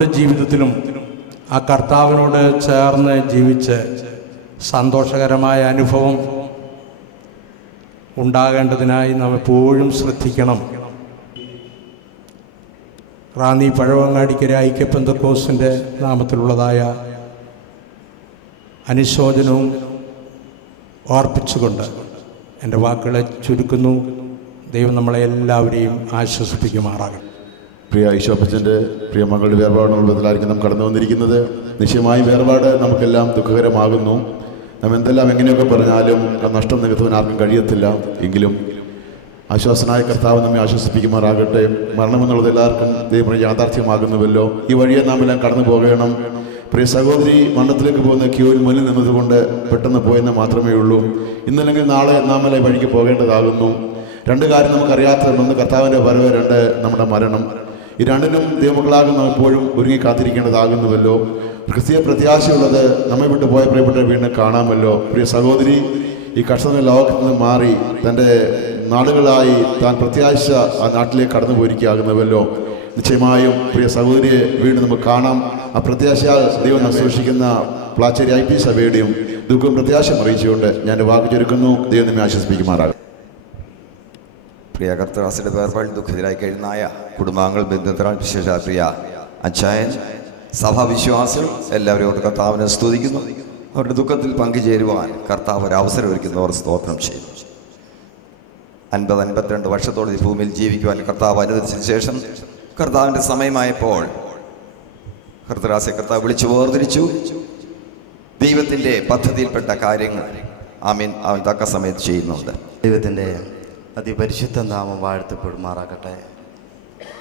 ജീവിതത്തിലും ആ കർത്താവിനോട് ചേർന്ന് ജീവിച്ച് സന്തോഷകരമായ അനുഭവം ഉണ്ടാകേണ്ടതിനായി നാം എപ്പോഴും ശ്രദ്ധിക്കണം. റാന്നി പഴവങ്ങാടിക്കര ഐക്യ പെന്തക്കോസ്തിൻ്റെ നാമത്തിലുള്ളതായ അനുശോചനവും ഓർപ്പിച്ചുകൊണ്ട് എൻ്റെ വാക്കുകളെ ചുരുക്കുന്നു. ദൈവം നമ്മളെ എല്ലാവരെയും ആശ്വസിപ്പിക്കുമാറാകട്ടെ. പ്രിയ ഈശോപ്പച്ചൻ്റെ പ്രിയ മകളുടെ വേർപാട് കുടുംബത്തിലായിരിക്കും നാം കടന്നു വന്നിരിക്കുന്നത്. നിശ്ചയമായും വേർപാട് നമുക്കെല്ലാം ദുഃഖകരമാകുന്നു. നാം എന്തെല്ലാം എങ്ങനെയൊക്കെ പറഞ്ഞാലും നഷ്ടം നികത്തുവാൻ ആർക്കും കഴിയത്തില്ല. എങ്കിലും ആശ്വാസനായ കർത്താവ് നമ്മെ ആശ്വസിപ്പിക്കുമാറാകട്ടെ. മരണമെന്നുള്ളത് എല്ലാവർക്കും ദൈവം യാഥാർത്ഥ്യമാകുന്നുവല്ലോ. ഈ വഴിയെ നാം എല്ലാം കടന്നു പോകണം. പ്രിയ സഹോദരി മരണത്തിലേക്ക് പോകുന്ന ക്യൂവിൽ മുന്നിൽ നിന്നതുകൊണ്ട് പെട്ടെന്ന് പോയെന്ന് മാത്രമേ ഉള്ളൂ. ഇന്നല്ലെങ്കിൽ നാളെ നാം എല്ലാം വഴിക്ക് പോകേണ്ടതാകുന്നു. രണ്ട് കാര്യം നമുക്കറിയാത്തതുണ്ട്. ഒന്ന് കർത്താവിൻ്റെ വരവ്, രണ്ട് നമ്മുടെ മരണം. ഈ രണ്ടിനും ദൈവമക്കളാകുന്ന എപ്പോഴും ഒരുങ്ങി കാത്തിരിക്കേണ്ടതാകുന്നുവല്ലോ. ക്രിസ്തീയ പ്രത്യാശയുള്ളത് നമ്മെ വിട്ടു പോയ പ്രിയപ്പെട്ട വീണ്ടും കാണാമല്ലോ. പ്രിയ സഹോദരി ഈ കർഷക ലോകത്ത് നിന്ന് മാറി തൻ്റെ നാടുകളായി താൻ പ്രത്യാശ ആ നാട്ടിലേക്ക് കടന്നു പോയിരിക്കുകയാകുന്നുവല്ലോ. നിശ്ചയമായും പ്രിയ സഹോദരിയെ വീണ്ടും നമുക്ക് കാണാം. ആ പ്രത്യാശ ദൈവം സൂക്ഷിക്കുന്ന പ്ലാച്ചേരി IP സഭയുടെയും ദുഃഖവും പ്രത്യാശയും അറിയിച്ചുകൊണ്ട് ഞാൻ വാക്ക് ചുരുക്കുന്നു. ദൈവം നമ്മെ ആശ്വസിപ്പിക്കുമാറാകും. പ്രിയ കർത്തദാസിയുടെ വേർപാടിൽ ദുഃഖിതരായി കഴിയുന്നായ കുടുംബാംഗങ്ങൾ, ബന്ധുക്കൾ, വിശേഷ പ്രിയ അച്ചായൻ, സഭാവിശ്വാസികൾ എല്ലാവരും കർത്താവിനെ സ്തുതിക്കുന്നു. അവരുടെ ദുഃഖത്തിൽ പങ്കുചേരുവാൻ കർത്താവ് ഒരു അവസരം ഒരുക്കുന്നവർ സ്തോത്രം ചെയ്യുന്നു. 50-52 വർഷത്തോളം ഈ ഭൂമിയിൽ ജീവിക്കുവാൻ കർത്താവ് അനുവദിച്ചതിന് ശേഷം കർത്താവിൻ്റെ സമയമായപ്പോൾ കർത്തദാസിയെ കർത്താവ് വിളിച്ചു വേർതിരിച്ചു. ദൈവത്തിൻ്റെ പദ്ധതിയിൽപ്പെട്ട കാര്യങ്ങൾ അവൻ തക്ക സമയത്ത് ചെയ്യുന്നുണ്ട്. ദൈവത്തിൻ്റെ അതിപരിശുദ്ധ നാമം വാഴ്ത്തപ്പെടുമാറാകട്ടെ.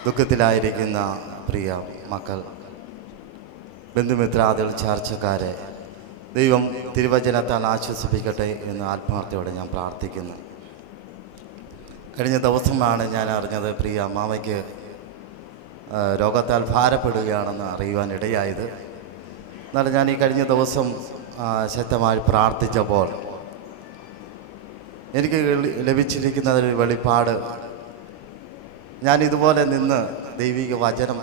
ദുഃഖത്തിലായിരിക്കുന്ന പ്രിയ മക്കൾ, ബന്ധുമിത്രാദികൾ, ചാർച്ചക്കാരെ ദൈവം തിരുവചനത്താൽ ആശ്വസിപ്പിക്കട്ടെ എന്ന് ആത്മാർത്ഥയോടെ ഞാൻ പ്രാർത്ഥിക്കുന്നു. കഴിഞ്ഞ ദിവസമാണ് ഞാൻ അറിഞ്ഞത് പ്രിയ അമ്മാവയ്ക്ക് രോഗത്താൽ ഭാരപ്പെടുകയാണെന്ന് അറിയുവാൻ ഇടയായത്. എന്നാൽ ഞാൻ ഈ കഴിഞ്ഞ ദിവസം ശക്തമായി പ്രാർത്ഥിച്ചപ്പോൾ എനിക്ക് ലഭിച്ചിരിക്കുന്ന ഒരു വെളിപ്പാട്, ഞാൻ ഇതുപോലെ നിന്ന് ദൈവിക വചനം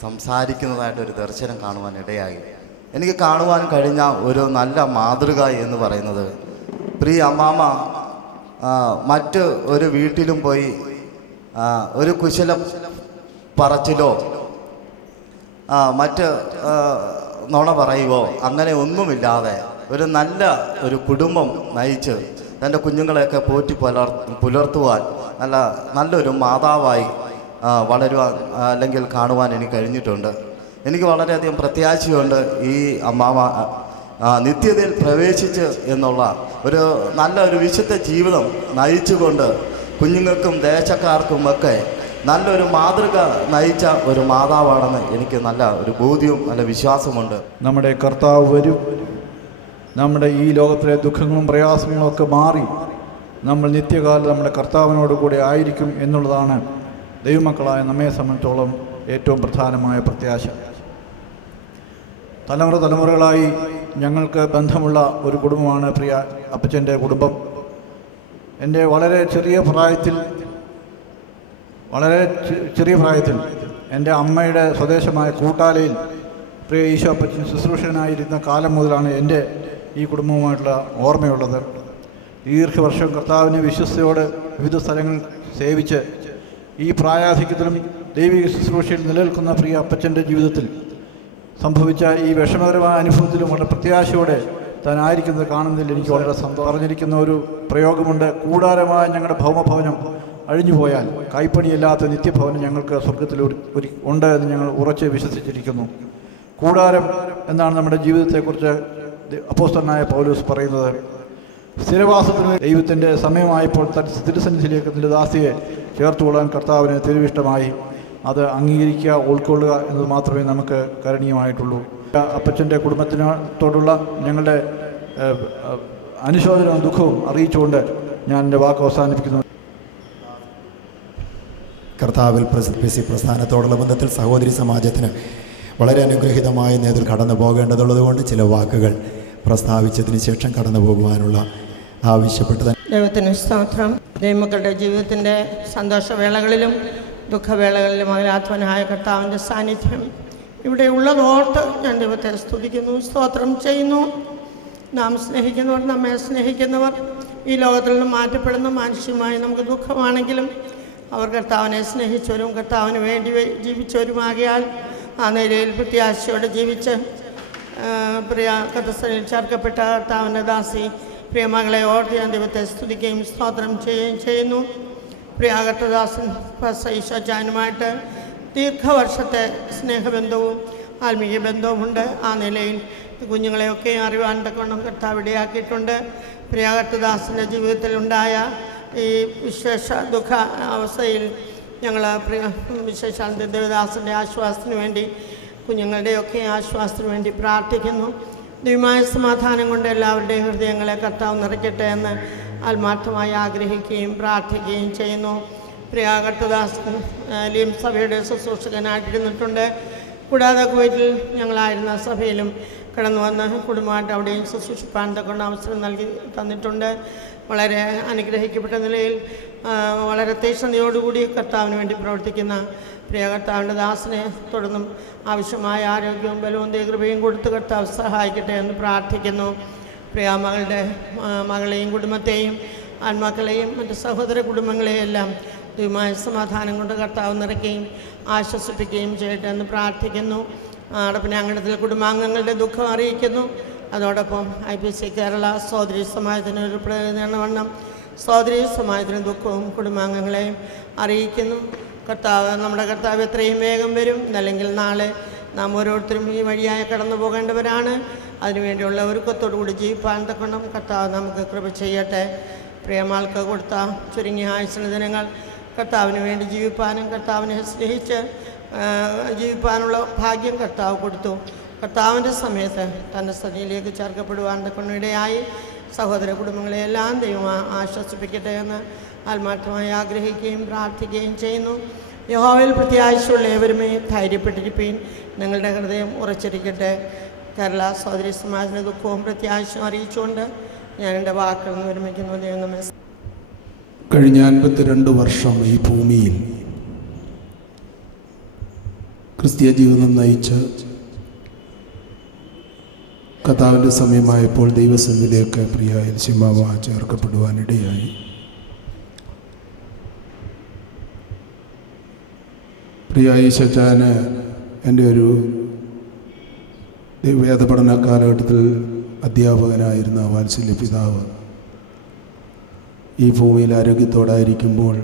സംസാരിക്കുന്നതായിട്ടൊരു ദർശനം കാണുവാൻ ഇടയായി. എനിക്ക് കാണുവാൻ കഴിഞ്ഞ ഒരു നല്ല മാതൃക എന്ന് പറയുന്നത്, പ്രിയ അമ്മാമ മറ്റ് ഒരു വീട്ടിലും പോയി ഒരു കുശല പറച്ചിലോ മറ്റ് നുണ പറയുവോ അങ്ങനെ ഒന്നുമില്ലാതെ ഒരു നല്ല ഒരു കുടുംബം നയിച്ച് തൻ്റെ കുഞ്ഞുങ്ങളെയൊക്കെ പോറ്റി പുലർത്തുവാൻ നല്ലൊരു മാതാവായി വളരുവാൻ അല്ലെങ്കിൽ കാണുവാൻ എനിക്ക് കഴിഞ്ഞിട്ടുണ്ട്. എനിക്ക് വളരെയധികം പ്രത്യാശയുണ്ട്. ഈ അമ്മാമ നിത്യതയിൽ പ്രവേശിച്ച് എന്നുള്ള ഒരു നല്ലൊരു വിശുദ്ധ ജീവിതം നയിച്ചുകൊണ്ട് കുഞ്ഞുങ്ങൾക്കും ദേശക്കാർക്കും ഒക്കെ നല്ലൊരു മാതൃക നയിച്ച ഒരു മാതാവാണെന്ന് എനിക്ക് നല്ല ഒരു ബോധ്യവും നല്ല വിശ്വാസമുണ്ട്. നമ്മുടെ കർത്താവ് വരും. നമ്മുടെ ഈ ലോകത്തിലെ ദുഃഖങ്ങളും പ്രയാസങ്ങളും ഒക്കെ മാറി നമ്മൾ നിത്യകാലം നമ്മുടെ കർത്താവിനോട് കൂടെ ആയിരിക്കും എന്നുള്ളതാണ് ദൈവമക്കളായ നമ്മെ സംബന്ധിച്ചോളം ഏറ്റവും പ്രധാനമായ പ്രത്യാശ. തലമുറകളായി ഞങ്ങൾക്ക് ബന്ധമുള്ള ഒരു കുടുംബമാണ് പ്രിയ അപ്പച്ചൻ്റെ കുടുംബം. എൻ്റെ വളരെ ചെറിയ പ്രായത്തിൽ എൻ്റെ അമ്മയുടെ സ്വദേശമായ കൂട്ടാലയിൽ പ്രിയ ഈശോ അപ്പച്ചൻ ശുശ്രൂഷകനായിരുന്ന കാലം മുതലാണ് എൻ്റെ ഈ കുടുംബവുമായിട്ടുള്ള ഓർമ്മയുള്ളത്. ദീർഘവർഷം കർത്താവിനെ വിശ്വസ്തയോടെ വിവിധ സ്ഥലങ്ങളിൽ സേവിച്ച് ഈ പ്രായാധിക്യത്തിലും ദൈവിക ശുശ്രൂഷയിൽ നിലനിൽക്കുന്ന പ്രിയ അപ്പച്ചൻ്റെ ജീവിതത്തിൽ സംഭവിച്ച ഈ വിഷമകരമായ അനുഭവത്തിലും വളരെ പ്രത്യാശയോടെ താൻ ആയിരിക്കുന്നത് കാണുന്നതിൽ എനിക്ക് വളരെ പറഞ്ഞിരിക്കുന്ന ഒരു പ്രയോഗമുണ്ട്. കൂടാരമായ ഞങ്ങളുടെ ഭൗമഭവനം അഴിഞ്ഞു പോയാൽ കൈപ്പണിയില്ലാത്ത നിത്യഭവനം ഞങ്ങൾക്ക് സ്വർഗത്തിൽ ഉണ്ട് എന്ന് ഞങ്ങൾ ഉറച്ച് വിശ്വസിച്ചിരിക്കുന്നു. കൂടാരം എന്നാണ് നമ്മുടെ ജീവിതത്തെക്കുറിച്ച് അപ്പോസ്തലനായ പൗലോസ് പറയുന്നത്. സ്ഥിരവാസത്തിന് ദൈവത്തിൻ്റെ സമയമായപ്പോൾ തിരുസന്നിധിയിലേക്ക് തൻ്റെ ദാസിയെ ചേർത്തുകൊള്ളാൻ കർത്താവിന് തിരുവിഷ്ടമായി. അത് അംഗീകരിക്കുക, ഉൾക്കൊള്ളുക എന്നത് മാത്രമേ നമുക്ക് കരണീയമായിട്ടുള്ളൂ. അപ്പച്ചൻ്റെ കുടുംബത്തിനോടുള്ള ഞങ്ങളുടെ അനുശോചനവും ദുഃഖവും അറിയിച്ചുകൊണ്ട് ഞാൻ എൻ്റെ വാക്ക് അവസാനിപ്പിക്കുന്നു. കർത്താവിൽ പ്രസ്ഥാനത്തോടുള്ള ബന്ധത്തിൽ സഹോദരി സമാജത്തിന് വളരെ അനുഗ്രഹീതമായ നേതൃത്വം കടന്നു പോകേണ്ടതുള്ളത് കൊണ്ട് ചില വാക്കുകൾ പ്രസ്താവിച്ചതിന് ശേഷം കടന്നു പോകുവാനുള്ള ആവശ്യപ്പെട്ടത്. ദൈവത്തിന് സ്തോത്രം. ദൈവമക്കളുടെ ജീവിതത്തിൻ്റെ സന്തോഷവേളകളിലും ദുഃഖവേളകളിലും അകലാത്മനായ കർത്താവിൻ്റെ സാന്നിധ്യം ഇവിടെ ഉള്ളതോർത്ത് ഞാൻ ദൈവത്തെ സ്തുതിക്കുന്നു, സ്തോത്രം ചെയ്യുന്നു. നാം സ്നേഹിക്കുന്നവർ, നമ്മെ സ്നേഹിക്കുന്നവർ ഈ ലോകത്തിൽ നിന്ന് മാറ്റപ്പെടുന്ന മാനുഷ്യമായി നമുക്ക് ദുഃഖമാണെങ്കിലും അവർ കർത്താവിനെ സ്നേഹിച്ചവരും കർത്താവിന് വേണ്ടി ജീവിച്ചവരുമാകിയാൽ ആ നിലയിൽ പ്രത്യാശയോടെ ജീവിച്ച് പ്രിയ കർത്തസ്ഥനിൽ ചേർക്കപ്പെട്ട കർത്താവിൻ്റെ ദാസി പ്രിയമകളെ ഓർത്ത് ഞാൻ ദൈവത്തെ സ്തുതിക്കുകയും സ്തോത്രം ചെയ്യുകയും ചെയ്യുന്നു. പ്രിയ കർത്തദാസൻ ഈശോച്ചാനുമായിട്ട് ദീർഘവർഷത്തെ സ്നേഹബന്ധവും ആത്മീയ ബന്ധവുമുണ്ട്. ആ നിലയിൽ കുഞ്ഞുങ്ങളെയൊക്കെ അറിവാൻ തക്കവണ്ണം കർത്താവ് ഇടയാക്കിയിട്ടുണ്ട്. പ്രിയ കർത്തദാസൻ്റെ ജീവിതത്തിലുണ്ടായ ഈ വിശേഷ ദുഃഖ അവസ്ഥയിൽ ഞങ്ങൾ വിശേഷാൽ ദേവദാസൻ്റെ ആശ്വാസത്തിന് വേണ്ടി, കുഞ്ഞുങ്ങളുടെയൊക്കെ ആശ്വാസത്തിന് വേണ്ടി പ്രാർത്ഥിക്കുന്നു. ദൈവമായ സമാധാനം കൊണ്ട് എല്ലാവരുടെയും ഹൃദയങ്ങളെ കർത്താവ് നിറയ്ക്കട്ടെ എന്ന് ആത്മാർത്ഥമായി ആഗ്രഹിക്കുകയും പ്രാർത്ഥിക്കുകയും ചെയ്യുന്നു. പ്രിയ കർത്തദാസൻ ലീം സഭയുടെ ശുശ്രൂഷകനായിട്ടിരുന്നിട്ടുണ്ട്. കൂടാതെ കുവൈറ്റിൽ ഞങ്ങളായിരുന്ന സഭയിലും കടന്നു വന്ന് കുടുംബമായിട്ട് അവിടെയും ശുശ്രൂഷിപ്പാൻ തക്കൊണ്ട് അവസരം നൽകി തന്നിട്ടുണ്ട്. വളരെ അനുഗ്രഹിക്കപ്പെട്ട നിലയിൽ വളരെ തീക്ഷ്ണതയോടുകൂടി കർത്താവിന് വേണ്ടി പ്രവർത്തിക്കുന്ന പ്രിയ കർത്താവിൻ്റെ ദാസനെ തുടർന്നും ആവശ്യമായ ആരോഗ്യവും ബലവും ദൈവകൃപയും കൊടുത്ത് കർത്താവ് സഹായിക്കട്ടെ എന്ന് പ്രാർത്ഥിക്കുന്നു. പ്രിയ മകളെയും കുടുംബത്തെയും ആൺമക്കളെയും മറ്റ് സഹോദര കുടുംബങ്ങളെയും എല്ലാം ദൈവമായ സമാധാനം കൊണ്ട് കർത്താവ് നിറയ്ക്കുകയും ആശ്വസിപ്പിക്കുകയും ചെയ്യട്ടെ എന്ന് പ്രാർത്ഥിക്കുന്നു. അടപ്പിനാങ്കണത്തിലെ കുടുംബാംഗങ്ങളുടെ ദുഃഖം അറിയിക്കുന്നു. അതോടൊപ്പം IPC കേരള സഹോദരി സമാജത്തിനൊരു പ്രതിനിധിവണ്ണം സഹോദരി സമാജത്തിന് ദുഃഖവും കുടുംബാംഗങ്ങളെയും അറിയിക്കുന്നു. നമ്മുടെ കർത്താവ് എത്രയും വേഗം വരും. അല്ലെങ്കിൽ നാളെ നാം ഓരോരുത്തരും ഈ വഴിയായി കടന്നു പോകേണ്ടവരാണ്. അതിനുവേണ്ടിയുള്ള ഒരുക്കത്തോടുകൂടി ജീവിപ്പാൻ തക്കണം കർത്താവ് നമുക്ക് കൃപ ചെയ്യട്ടെ. പ്രിയമാൾക്ക് കൊടുത്ത ചുരുങ്ങിയ ആയുസ്സിന് ദിനങ്ങൾ കർത്താവിന് വേണ്ടി ജീവിപ്പാനും കർത്താവിനെ സ്നേഹിച്ച് ജീവിപ്പാനുള്ള ഭാഗ്യം കർത്താവ് കൊടുത്തു. കർത്താവിൻ്റെ സമയത്ത് തൻ്റെ സന്നിധിയിലേക്ക് ചേർക്കപ്പെടുവാൻ തക്കണിടയായി സഹോദര കുടുംബങ്ങളെയെല്ലാം ദൈവം ആശ്വസിപ്പിക്കട്ടെ എന്ന് ആത്മാർത്ഥമായി ആഗ്രഹിക്കുകയും പ്രാർത്ഥിക്കുകയും ചെയ്യുന്നു. യഹോവയിൽ പ്രത്യാശയുള്ള ഏവരുമേ ധൈര്യപ്പെട്ടിരിപ്പീൻ, നിങ്ങളുടെ ഹൃദയം ഉറച്ചിരിക്കട്ടെ. കേരള സഹോദരി സമാജത്തിൻ്റെ ദുഃഖവും പ്രത്യാശയും അറിയിച്ചുകൊണ്ട് ഞാൻ എൻ്റെ വാക്കുകൾ നിന്ന് വിരമിക്കുന്നു. ദൈവം നമ്മെ കഴിഞ്ഞ 52 വർഷം ഈ ഭൂമിയിൽ ക്രിസ്തീയ ജീവിതം നയിച്ച് കർത്താവിൻ്റെ സമയമായപ്പോൾ ദൈവസന്നിധിയിലേക്ക് പ്രിയ എൽസിമാവ ചേർക്കപ്പെടുവാനിടയായി. പ്രിയ ഈശോച്ചാന് എൻ്റെ ഒരു വേദപഠന കാലഘട്ടത്തിൽ അധ്യാപകനായിരുന്ന വാത്സല്യ പിതാവ് ഈ ഭൂമിയിൽ ആരോഗ്യത്തോടായിരിക്കുമ്പോൾ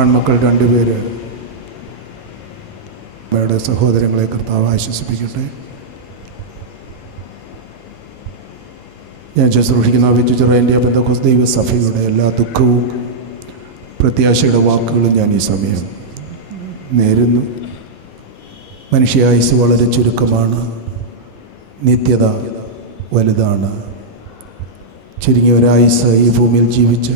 ആൺമക്കൾ 2 പേര് അമ്മയുടെ സഹോദരങ്ങളെ കർത്താവ് ആശ്വസിപ്പിക്കട്ടെ. ഞാൻ ശുശ്രൂഷിക്കുന്ന വിജുചിറ ഇന്ത്യ പെന്തക്കോസ്ത് ദൈവസഭയുടെ എല്ലാ ദുഃഖവും പ്രത്യാശയുടെ വാക്കുകളും ഞാൻ ഈ സമയം നേരുന്നു. മനുഷ്യായുസ് വളരെ ചുരുക്കമാണ്, നിത്യത വലുതാണ്. ചുരുങ്ങിയ ഒരായുസ് ഈ ഭൂമിയിൽ ജീവിച്ച്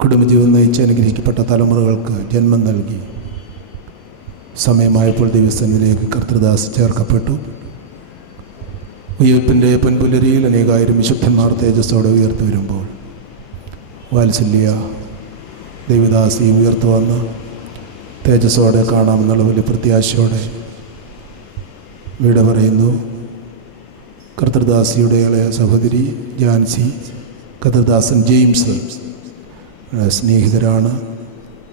കുടുംബജീവിതം നയിച്ച് അനുഗ്രഹിക്കപ്പെട്ട തലമുറകൾക്ക് ജന്മം നൽകി സമയമായപ്പോൾ ദൈവസന്നിധിയിലേക്ക് കർത്തൃദാസ് ചേർക്കപ്പെട്ടു. ഉയർപ്പിൻ്റെ പൊൻപുലരിയിൽ അനേകായിരം വിശുദ്ധന്മാർ തേജസ്സോടെ ഉയർത്തി വരുമ്പോൾ വാത്സല്യ ദൈവദാസി ഉയർത്തു വന്ന് തേജസ്സോടെ കാണാമെന്നുള്ള വലിയ പ്രത്യാശയോടെ വിട പറയുന്നു. കർത്തൃദാസിയുടെ ഇളയ സഹോദരി ജാൻസി, കർത്തൃദാസൻ ജെയിംസ് സ്നേഹിതരാണ്.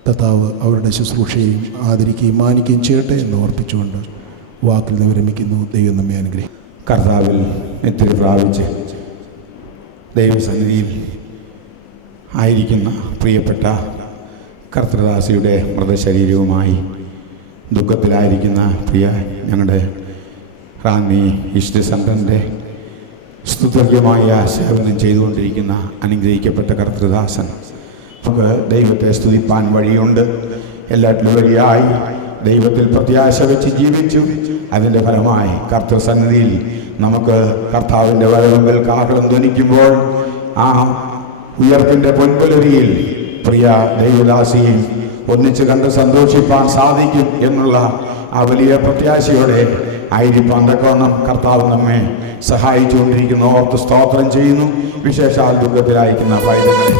കർത്താവ് അവരുടെ ശുശ്രൂഷയും ആദരിക്കുകയും മാനിക്കുകയും ചെയ്യട്ടെ എന്ന് ഓർപ്പിച്ചുകൊണ്ട് വാക്കിൽ നിന്ന് വിരമിക്കുന്നു. ദൈവം നമ്മെ അനുഗ്രഹിക്കും. കർത്താവിൽ നിത്യത പ്രാപിച്ച് ദൈവസന്നിധിയിൽ ആയിരിക്കുന്ന പ്രിയപ്പെട്ട കർത്തൃദാസിയുടെ മൃതശരീരവുമായി ദുഃഖത്തിലായിരിക്കുന്ന പ്രിയ ഞങ്ങളുടെ റാന്നി ഇഷ്ടസംഘത്തിൻ്റെ സ്തുത്യമായ സേവനം ചെയ്തുകൊണ്ടിരിക്കുന്ന അനുഗ്രഹിക്കപ്പെട്ട കർത്തൃദാസൻ, നമുക്ക് ദൈവത്തെ സ്തുതിപ്പാൻ വഴിയുണ്ട്. എല്ലാറ്റിലും വഴിയായി ദൈവത്തിൽ പ്രത്യാശ വെച്ച് ജീവിച്ചു. അതിൻ്റെ ഫലമായി കർത്തൃസന്നിധിയിൽ നമുക്ക് കർത്താവിൻ്റെ വരവെങ്കിൽ കാഹളം ധ്വനിക്കുമ്പോൾ ആ ഉയർപ്പിൻ്റെ പൊൻപുലരിയിൽ പ്രിയ ദൈവദാസിയും ഒന്നിച്ച് കണ്ട് സന്തോഷിപ്പാൻ സാധിക്കും എന്നുള്ള ആ വലിയ പ്രത്യാശയോടെ ആയിരിക്കാൻ തക്കവണ്ണം കർത്താവ് നമ്മെ സഹായിച്ചുകൊണ്ടിരിക്കുന്നു. ഓർത്ത് സ്തോത്രം ചെയ്യുന്നു. വിശേഷാൽ ദുഃഖത്തിലായിരിക്കുന്ന പൈതങ്ങളെ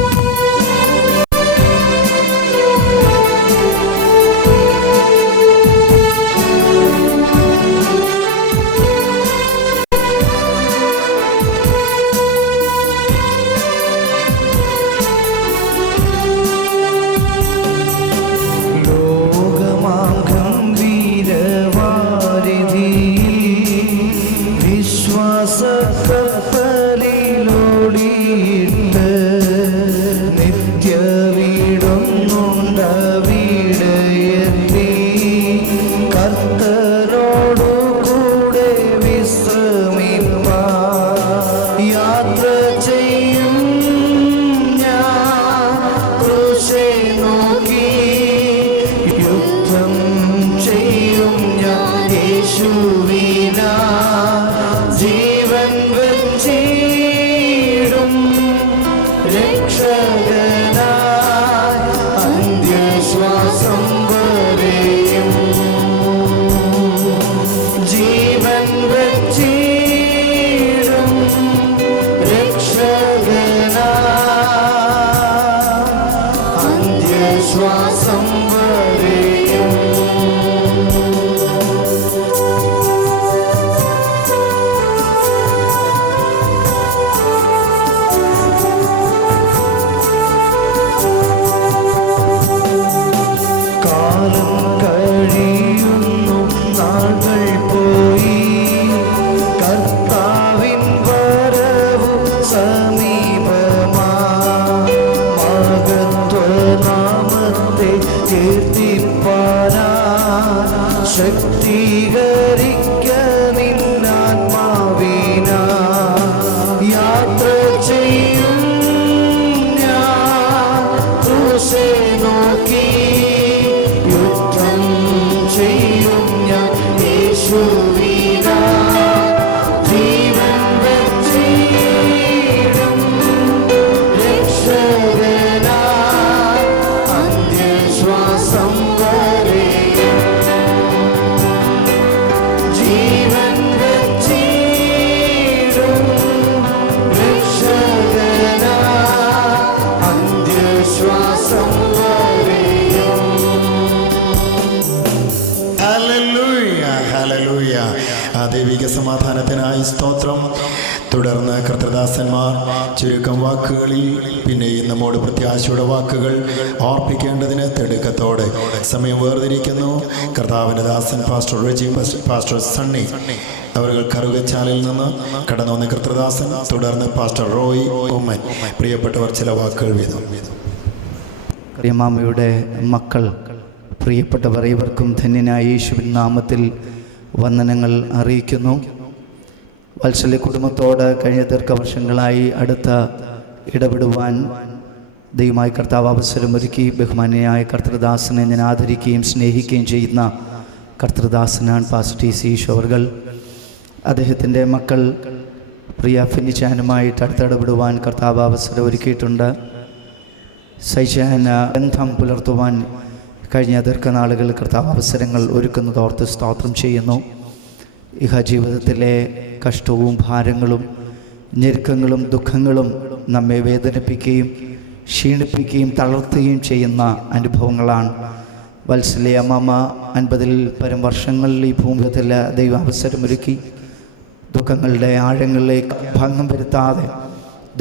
ശക്തീകരിക്ക നിന്നാത്മാവിന യാത്ര ചെയ്യും ഞാൻ ക്രൂശെ നോക്കി യുദ്ധം ചെയ്യും ഞാൻ യേശുവിന ജീവൻ വെച്ചിടും രക്ഷകനാ അന്ത്യശ്വാസം വരെ ജീവൻ വെച്ചിടും രക്ഷകനാ അന്ത്യശ്വാസം വരെയും. Hallelujah, hallelujah. ആ ദൈവിക സമാധാനത്തിനായി സ്തോത്രം. തുടർന്ന് കർത്തൃദാസന്മാർ ചുരുക്കം വാക്കുകളിൽ പിന്നെയും നമ്മോട് പ്രത്യാശയുടെ വാക്കുകൾ ഓർപ്പിക്കേണ്ടതിന് തിടുക്കത്തോടെ സമയം വേർതിരിക്കുന്നു. കർത്താവിൻ്റെ ദാസൻ പാസ്റ്റർ റെജി, പാസ്റ്റർ സണ്ണി അവർ കറുകച്ചാലിൽ നിന്ന് കടന്നു വന്ന കർത്തൃദാസൻ, തുടർന്ന് പാസ്റ്റർ റോയ് ഉമ്മൻ. പ്രിയപ്പെട്ടവർ ചില വാക്കുകൾ വീതം. കറിയമ്മാമ്മയുടെ മക്കൾ, പ്രിയപ്പെട്ടവർ, ഇവർക്കും ധന്യനായ യേശുവിൻ നാമത്തിൽ വന്ദനങ്ങൾ അറിയിക്കുന്നു. വത്സല്യ കുടുംബത്തോട് കഴിഞ്ഞ ദീർഘവർഷങ്ങളായി അടുത്ത് ഇടപെടുവാൻ ദൈവമായി കർത്താവ് അവസരമൊരുക്കി. ബഹുമാന്യനായ കർത്തൃദാസനെ ഞാൻ ആദരിക്കുകയും സ്നേഹിക്കുകയും ചെയ്യുന്ന കർത്തൃദാസനാണ് പാസ്റ്റർ ടി സി ഷോർകൾ. അദ്ദേഹത്തിൻ്റെ മക്കൾ പ്രിയ ഫിനിച്ചാനുമായിട്ട് അടുത്തിടപെടുവാൻ കർത്താവ് അവസരം ഒരുക്കിയിട്ടുണ്ട്. സൈജാന ബന്ധം പുലർത്തുവാൻ കഴിഞ്ഞ ദീർഘനാളുകൾ കർത്താവ് അവസരങ്ങൾ ഒരുക്കുന്നതോർത്ത് സ്തോത്രം ചെയ്യുന്നു. ഇഹ ജീവിതത്തിലെ കഷ്ടവും ഭാരങ്ങളും ഞെരുക്കങ്ങളും ദുഃഖങ്ങളും നമ്മെ വേദനിപ്പിക്കുകയും ക്ഷീണിപ്പിക്കുകയും തളർത്തുകയും ചെയ്യുന്ന അനുഭവങ്ങളാണ്. വത്സല്യ അമ്മമ്മ 50-ൽ പരം വർഷങ്ങളിൽ ഈ ഭൂമിയിൽ ദൈവം അവസരമൊരുക്കി ദുഃഖങ്ങളുടെ ആഴങ്ങളിലേക്ക് ഭംഗം വരുത്താതെ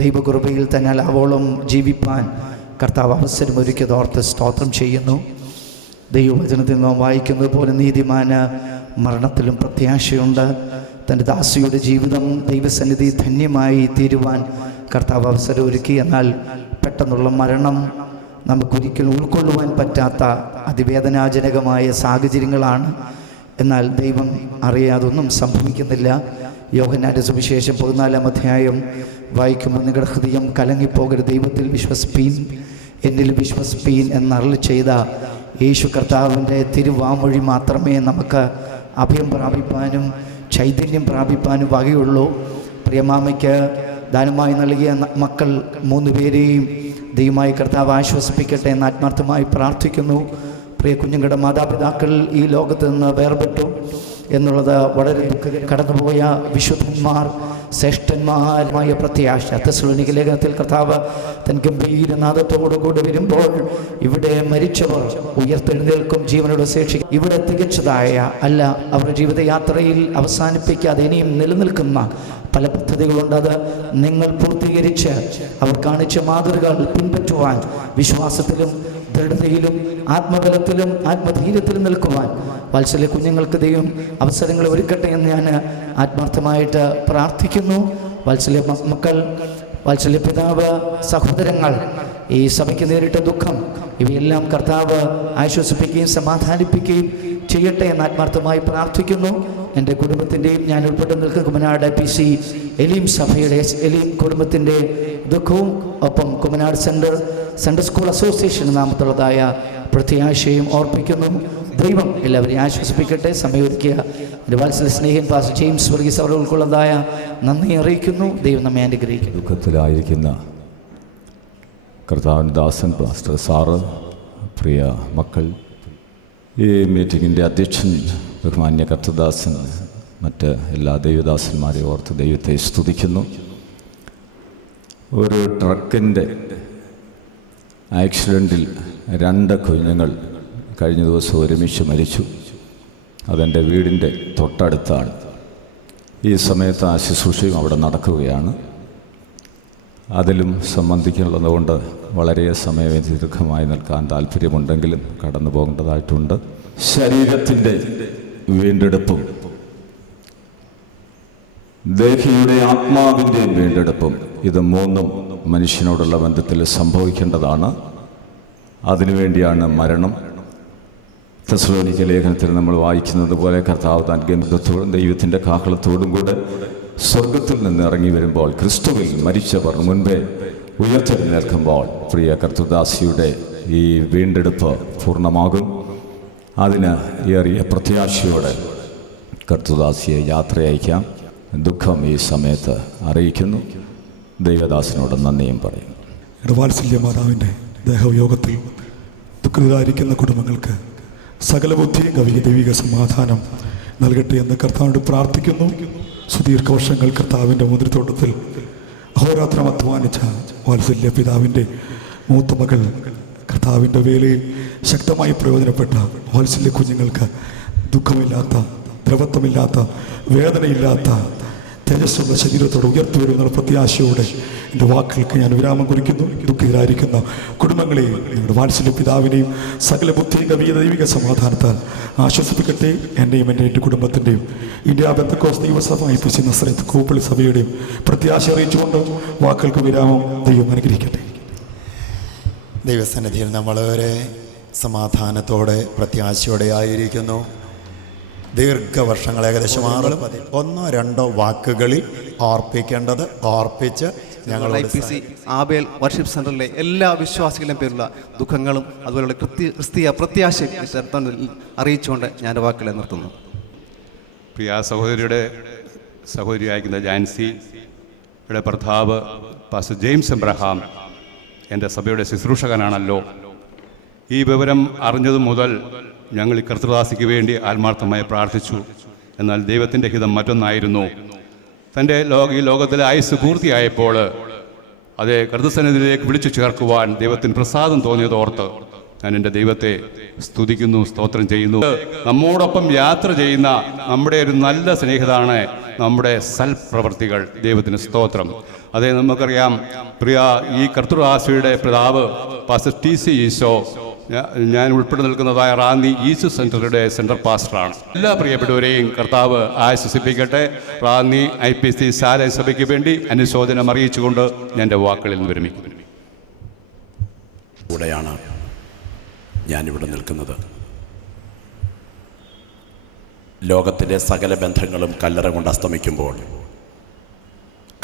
ദൈവകൃപയിൽ തന്നെ ആവോളം ജീവിപ്പാൻ കർത്താവ് അവസരമൊരുക്കിയതോർത്ത് സ്തോത്രം ചെയ്യുന്നു. ദൈവവചനത്തിൽ നാം വായിക്കുന്നത് പോലെ നീതിമാന് മരണത്തിലും പ്രത്യാശയുണ്ട്. തൻ്റെ ദാസിയുടെ ജീവിതം ദൈവസന്നിധി ധന്യമായി തീരുവാൻ കർത്താവ് അവസരം ഒരുക്കി. എന്നാൽ പെട്ടെന്നുള്ള മരണം നമുക്കൊരിക്കലും ഉൾക്കൊള്ളുവാൻ പറ്റാത്ത അതിവേദനാജനകമായ സാഹചര്യങ്ങളാണ്. എന്നാൽ ദൈവം അറിയാതൊന്നും സംഭവിക്കുന്നില്ല. യോഹന്നാന്റെ സുവിശേഷം 14-ാം അധ്യായം വായിക്കുമ്പോൾ നിങ്ങളുടെ ഹൃദയം കലങ്ങിപ്പോകരുത്, ദൈവത്തിൽ വിശ്വസിപ്പീൻ, എന്നിൽ വിശ്വസിപ്പീൻ എന്നരുളി ചെയ്ത യേശു കർത്താവിൻ്റെ തിരുവാമൊഴി മാത്രമേ നമുക്ക് അഭയം പ്രാപിപ്പാനും ചൈതന്യം പ്രാപിപ്പാനും വകയുള്ളൂ. പ്രിയമാമയ്ക്ക് ദാനമായി നൽകിയ മക്കൾ 3 പേരെയും ദൈവമായി കർത്താവ് ആശ്വസിപ്പിക്കട്ടെ എന്ന് ആത്മാർത്ഥമായി പ്രാർത്ഥിക്കുന്നു. പ്രിയ കുഞ്ഞുങ്ങളുടെ മാതാപിതാക്കൾ ഈ ലോകത്ത് നിന്ന് വേർപെട്ടു എന്നുള്ളത് വളരെ കടന്നുപോയ വിശുദ്ധന്മാർ, ശ്രേഷ്ഠന്മാരുമായ പ്രത്യാശ. തെസ്സലോനിക്ക ലേഖനത്തിൽ കർത്താവ് തൻ ഗംഭീരനാദത്തോടുകൂടി വരുമ്പോൾ ഇവിടെ മരിച്ചവർ ഉയർത്തെഴുന്നേൽക്കും, ജീവനോട് ശേഷിക്കും. ഇവിടെ തികച്ചതായ അല്ല, അവരുടെ ജീവിതയാത്രയിൽ അവസാനിപ്പിക്കാതെ ഇനിയും നിലനിൽക്കുന്ന പല പദ്ധതികളുണ്ട്. അത് നിങ്ങൾ പൂർത്തീകരിച്ച് അവർ കാണിച്ച മാതൃകകൾ പിൻപറ്റുവാൻ വിശ്വാസത്തിലും ദൃഢതയിലും ആത്മബലത്തിലും ആത്മധൈര്യത്തിലും നിൽക്കുവാൻ വത്സല്യ കുഞ്ഞുങ്ങൾക്ക് ദൈവം അവസരങ്ങൾ ഒരുക്കട്ടെ എന്ന് ഞാൻ ആത്മാർത്ഥമായിട്ട് പ്രാർത്ഥിക്കുന്നു. വത്സല്യ മക്കൾ, വത്സല്യ പിതാവ്, സഹോദരങ്ങൾ, ഈ സഭയ്ക്ക് നേരിട്ട ദുഃഖം ഇവയെല്ലാം കർത്താവ് ആശ്വസിപ്പിക്കുകയും സമാധാനിപ്പിക്കുകയും ചെയ്യട്ടെ എന്ന് ആത്മാർത്ഥമായി പ്രാർത്ഥിക്കുന്നു. എൻ്റെ കുടുംബത്തിൻ്റെയും ഞാൻ ഉൾപ്പെട്ട് നിൽക്കുന്ന കുമനാട് PC എലീം സഭയുടെ എലീം കുടുംബത്തിൻ്റെ ദുഃഖവും ഒപ്പം കുമനാട് സെൻട്രൽ സ്കൂൾ അസോസിയേഷൻ നാമത്തുള്ളതായ പ്രത്യാശയും ഓർപ്പിക്കുന്നു. ദൈവം എല്ലാവരെയും ആശ്വസിപ്പിക്കട്ടെ. സമയൊരുക്കിയ എൻ്റെ വാത്സല്യ സ്നേഹൻ പാസ്റ്റർ ജെയിംസ് വർഗീസ് അവർ ഉൾക്കൊള്ളതായ നന്ദി അറിയിക്കുന്നു. ദൈവം നമ്മെ അനുഗ്രഹിക്കുന്നു. ദുഃഖത്തിലായിരിക്കുന്ന കർത്താവിൻ്റെ ദാസൻ പാസ്റ്റർ സാറ്, പ്രിയ മക്കൾ, ഈ മീറ്റിങ്ങിൻ്റെ അധ്യക്ഷൻ ബഹുമാന്യ കർത്തദാസൻ, മറ്റ് എല്ലാ ദൈവദാസന്മാരെയും ഓർത്ത് ദൈവത്തെ സ്തുതിക്കുന്നു. ഒരു ട്രക്കിൻ്റെ ആക്സിഡൻറ്റിൽ 2 കുഞ്ഞുങ്ങൾ കഴിഞ്ഞ ദിവസം ഒരുമിച്ച് മരിച്ചു. അതെൻ്റെ വീടിൻ്റെ തൊട്ടടുത്താണ്. ഈ സമയത്ത് ആ ശുശ്രൂഷയും അവിടെ നടക്കുകയാണ്. അതിലും സംബന്ധിക്കുള്ളതുകൊണ്ട് വളരെ സമയം ദീർഘമായി നിൽക്കാൻ താല്പര്യമുണ്ടെങ്കിലും കടന്നു പോകേണ്ടതായിട്ടുണ്ട്. ശരീരത്തിൻ്റെ വീണ്ടെടുപ്പും ദേഹിയുടെ ആത്മാവിൻ്റെയും വീണ്ടെടുപ്പും, ഇത് 3 മനുഷ്യനോടുള്ള ബന്ധത്തിൽ സംഭവിക്കേണ്ടതാണ്. അതിനുവേണ്ടിയാണ് മരണം. തെസ്സലോനിക്ക ലേഖനത്തിൽ നമ്മൾ വായിക്കുന്നത് പോലെ കർത്താവ് താൻ ഗംഭീരത്തോടും ദൈവത്തിൻ്റെ കാഹളത്തോടും കൂടെ സ്വർഗത്തിൽ നിന്ന് ഇറങ്ങി വരുമ്പോൾ ക്രിസ്തുവിൽ മരിച്ചവർ മുൻപേ ഉയർത്തെഴുന്നേൽക്കുമ്പോൾ പ്രിയ കർത്തൃദാസിയുടെ ഈ വീണ്ടെടുപ്പ് പൂർണ്ണമാകും. അതിന് ഏറിയ പ്രത്യാശയോടെ കർത്തൃദാസിയെ യാത്ര അയക്കാം. ദുഃഖം ഈ സമയത്ത് അറിയിക്കുന്നു. ദൈവദാസനോട് നന്ദിയും പറയുന്നു. ഇടവാത്സല്യ മാതാവിൻ്റെ ദേഹയോഗത്തിൽ ദുഃഖിതരായിരിക്കുന്ന കുടുംബങ്ങൾക്ക് സകല ബുദ്ധിയും കവിയ ദൈവിക സമാധാനം നൽകട്ടെ എന്ന് കർത്താവിനോട് പ്രാർത്ഥിക്കുന്നു. സുദീർഘ വർഷങ്ങൾ കർത്താവിൻ്റെ മുന്തിരിത്തോട്ടത്തിൽ അഹോരാത്രം അധ്വാനിച്ച വാത്സല്യ പിതാവിൻ്റെ മൂത്ത മകൾ കർത്താവിൻ്റെ വേലയിൽ ശക്തമായി പ്രയോജനപ്പെട്ട വാത്സല്യ കുഞ്ഞുങ്ങൾക്ക് ദുഃഖമില്ലാത്ത, ദ്രവത്വമില്ലാത്ത, വേദനയില്ലാത്ത തേജസ്സുള്ള ശരീരത്തോടെ ഉയർത്തി വരുന്ന പ്രത്യാശയോടെ എൻ്റെ വാക്കുകൾക്ക് ഞാൻ വിരാമം കുറിക്കുന്നു. ദുഃഖിതരായിരിക്കുന്ന കുടുംബങ്ങളെയും നിങ്ങളുടെ വാത്സല്യ പിതാവിനെയും സകല ബുദ്ധിയും കവിയ ദൈവിക സമാധാനത്താൽ ആശ്വസിപ്പിക്കട്ടെ. എൻ്റെയും എൻ്റെ കുടുംബത്തിൻ്റെയും ഇന്ത്യ ബന്ധക്കോസ് ദൈവസഭ IPC നസ്രത്ത് കൂപ്പള്ളി സഭയുടെയും പ്രത്യാശ അറിയിച്ചുകൊണ്ട് വാക്കുകൾക്ക് വിരാമം. ദൈവം അനുഗ്രഹിക്കട്ടെ. ദൈവസന്നിധിയിൽ നമ്മളവരെ സമാധാനത്തോടെ പ്രത്യാശയോടെ ആയിരിക്കുന്നു. ദീർഘവർഷങ്ങൾ ഏകദേശം 1-2 വാക്കുകളിൽ ഓർപ്പിക്കേണ്ടത് ഓർപ്പിച്ച് ഞങ്ങൾ IPC ആബേൽ വർഷിപ്പ് സെൻ്ററിലെ എല്ലാ വിശ്വാസികളുടെയും പേരുള്ള ദുഃഖങ്ങളും അതുപോലുള്ള ക്രിസ്തീയ പ്രത്യാശയും അറിയിച്ചുകൊണ്ട് ഞാൻ വാക്കുകളെ നിർത്തുന്നു. പ്രിയ സഹോദരി അയക്കുന്ന ജാൻസിയുടെ ഭർത്താവ് പാസ്റ്റർ ജെയിംസ് എബ്രഹാം എൻ്റെ സഭയുടെ ശുശ്രൂഷകനാണല്ലോ. ഈ വിവരം അറിഞ്ഞതു മുതൽ ഞങ്ങൾ ഈ കർത്തൃദാസിക്ക് വേണ്ടി ആത്മാർത്ഥമായി പ്രാർത്ഥിച്ചു. എന്നാൽ ദൈവത്തിൻ്റെ ഹിതം മറ്റൊന്നായിരുന്നു. തൻ്റെ ഈ ലോകത്തിലെ ആയുസ് പൂർത്തിയായപ്പോൾ അതേ കർത്തൃസന്നിധിയിലേക്ക് വിളിച്ചു ചേർക്കുവാൻ ദൈവത്തിന് പ്രസാദം തോന്നിയതോർത്ത് ഞാൻ എൻ്റെ ദൈവത്തെ സ്തുതിക്കുന്നു, സ്തോത്രം ചെയ്യുന്നു. നമ്മോടൊപ്പം യാത്ര ചെയ്യുന്ന നമ്മുടെ ഒരു നല്ല സ്നേഹിതനാണ് നമ്മുടെ സൽപ്രവർത്തികൾ. ദൈവത്തിന് സ്തോത്രം. അതേ, നമുക്കറിയാം പ്രിയ ഈ കർത്തൃദാസിയുടെ പിതാവ് പാസ്റ്റർ TC ഈശോ, ഞാൻ ഉൾപ്പെടെ നിൽക്കുന്നതായ റാന്നി ഈസ്റ്റ് സെൻറ്ററുടെ സെൻട്രൽ പാസ്റ്ററാണ്. എല്ലാ പ്രിയപ്പെട്ടവരെയും കർത്താവ് ആശ്വസിപ്പിക്കട്ടെ. റാന്നി IPC ശാല സഭയ്ക്ക് വേണ്ടി അനുശോചനം അറിയിച്ചുകൊണ്ട് ഞാൻ എൻ്റെ വാക്കുകളിൽ നിന്ന് വിരമിക്കുന്നു. കൂടെയാണ് ഞാനിവിടെ നിൽക്കുന്നത്. ലോകത്തിലെ സകല ബന്ധങ്ങളും കല്ലറ കൊണ്ട് അസ്തമിക്കുമ്പോൾ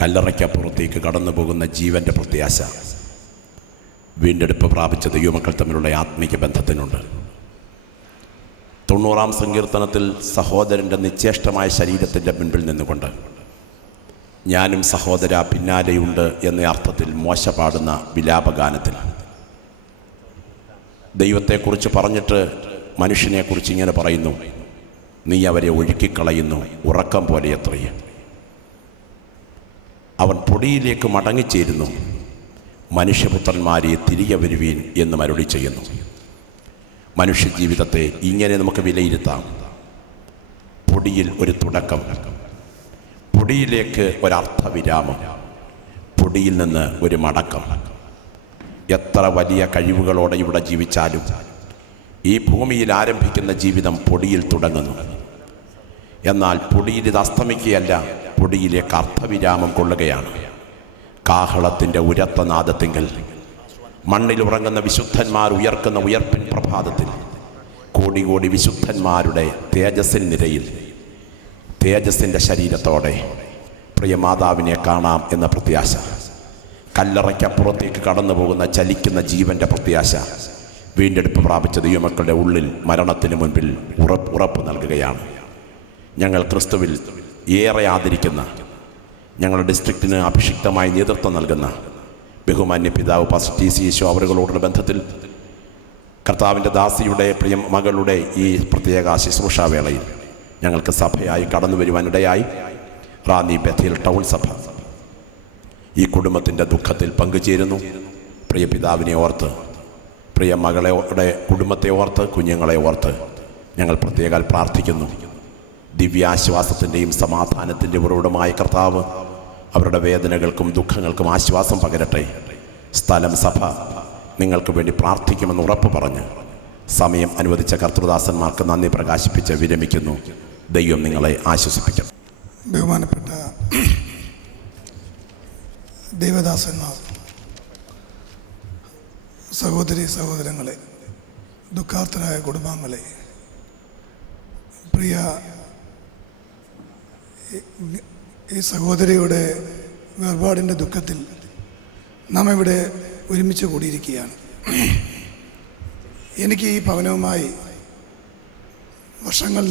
കല്ലറയ്ക്കപ്പുറത്തേക്ക് കടന്നു പോകുന്ന ജീവൻ്റെ പ്രത്യാശ വീണ്ടെടുപ്പ് പ്രാപിച്ച ദൈവമക്കൾ തമ്മിലുള്ള ആത്മീക ബന്ധത്തിനുണ്ട്. 90-ാം സങ്കീർത്തനത്തിൽ സഹോദരൻ്റെ നിശ്ചേഷ്ടമായ ശരീരത്തിൻ്റെ മുൻപിൽ നിന്നുകൊണ്ട് ഞാനും സഹോദര പിന്നാലെയുണ്ട് എന്ന അർത്ഥത്തിൽ മോശ പാടുന്ന വിലാപഗാനത്തിൽ ദൈവത്തെക്കുറിച്ച് പറഞ്ഞിട്ട് മനുഷ്യനെക്കുറിച്ച് ഇങ്ങനെ പറയുന്നു: നീ അവരെ ഒഴുക്കിക്കളയുന്നു ഉറക്കം പോലെ എത്രയും. അവൻ പൊടിയിലേക്ക് മടങ്ങിച്ചേരുന്നു, മനുഷ്യപുത്രന്മാരെ തിരികെ വരുവീൻ എന്ന് മറുപടി ചെയ്യുന്നു. മനുഷ്യജീവിതത്തെ ഇങ്ങനെ നമുക്ക് വിലയിരുത്താം: പൊടിയിൽ ഒരു തുടക്കം, പൊടിയിലേക്ക് ഒരർത്ഥവിരാമം, പൊടിയിൽ നിന്ന് ഒരു മടക്കം. എത്ര വലിയ കഴിവുകളോടെ ഇവിടെ ജീവിച്ചാലും ഈ ഭൂമിയിൽ ആരംഭിക്കുന്ന ജീവിതം പൊടിയിൽ തുടങ്ങുന്നു. എന്നാൽ പൊടിയിൽ ഇത് അസ്തമിക്കുകയല്ല, പൊടിയിലേക്ക് അർത്ഥവിരാമം കൊള്ളുകയാണ്. കാഹളത്തിൻ്റെ ഉരത്ത നാദത്തിങ്കൽ മണ്ണിലുറങ്ങുന്ന വിശുദ്ധന്മാർ ഉയർക്കുന്ന ഉയർപ്പിൻ പ്രഭാതത്തിൽ കോടി കോടി വിശുദ്ധന്മാരുടെ തേജസ്സിൻ നിരയിൽ തേജസ്സിൻ്റെ ശരീരത്തോടെ പ്രിയമാതാവിനെ കാണാം എന്ന പ്രത്യാശ, കല്ലറയ്ക്കപ്പുറത്തേക്ക് കടന്നു പോകുന്ന ചലിക്കുന്ന ജീവൻ്റെ പ്രത്യാശ വീണ്ടെടുപ്പ് പ്രാപിച്ച ദൈവമക്കളുടെ ഉള്ളിൽ മരണത്തിന് മുൻപിൽ ഉറപ്പ് നൽകുകയാണ്. ഞങ്ങൾ ക്രിസ്തുവിൽ ഏറെ ആദരിക്കുന്ന, ഞങ്ങളുടെ ഡിസ്ട്രിക്റ്റിന് അഭിഷിക്തമായി നേതൃത്വം നൽകുന്ന ബഹുമാന്യ പിതാവ് പാസ്റ്റർ TC ഈശോ അവരുകളോടുള്ള ബന്ധത്തിൽ കർത്താവിൻ്റെ ദാസിയുടെ പ്രിയ മകളുടെ ഈ പ്രത്യേക ശുശ്രൂഷാവേളയിൽ ഞങ്ങൾക്ക് സഭയായി കടന്നു വരുവാനിടയായി റാന്നി ബഥേൽ ടൗൺ സഭ ഈ കുടുംബത്തിൻ്റെ ദുഃഖത്തിൽ പങ്കുചേരുന്നു. പ്രിയ പിതാവിനെ ഓർത്ത്, പ്രിയ മകളുടെ കുടുംബത്തെ ഓർത്ത്, കുഞ്ഞുങ്ങളെ ഓർത്ത് ഞങ്ങൾ പ്രത്യേകം പ്രാർത്ഥിക്കുന്നു. ദിവ്യാശ്വാസത്തിൻ്റെയും സമാധാനത്തിൻ്റെ ഉറവിടമായ കർത്താവ് അവരുടെ വേദനകൾക്കും ദുഃഖങ്ങൾക്കും ആശ്വാസം പകരട്ടെ. സ്ഥലം സഭ നിങ്ങൾക്ക് വേണ്ടി പ്രാർത്ഥിക്കുമെന്ന് ഉറപ്പ് പറഞ്ഞ് സമയം അനുവദിച്ച കർത്തൃദാസന്മാർക്ക് നന്ദി പ്രകാശിപ്പിച്ച് വിരമിക്കുന്നു. ദൈവം നിങ്ങളെ ആശ്വസിപ്പിക്കും. ബഹുമാനപ്പെട്ട ദൈവദാസന്മാർ, സഹോദരി സഹോദരങ്ങളെ, ദുഃഖാർത്തരായ കുടുംബാംഗങ്ങളെ, പ്രിയ ഈ സഹോദരിയുടെ വേർപാടിൻ്റെ ദുഃഖത്തിൽ നാം ഇവിടെ ഒരുമിച്ച് കൂടിയിരിക്കുകയാണ്. എനിക്ക് ഈ ഭവനവുമായി വർഷങ്ങൾ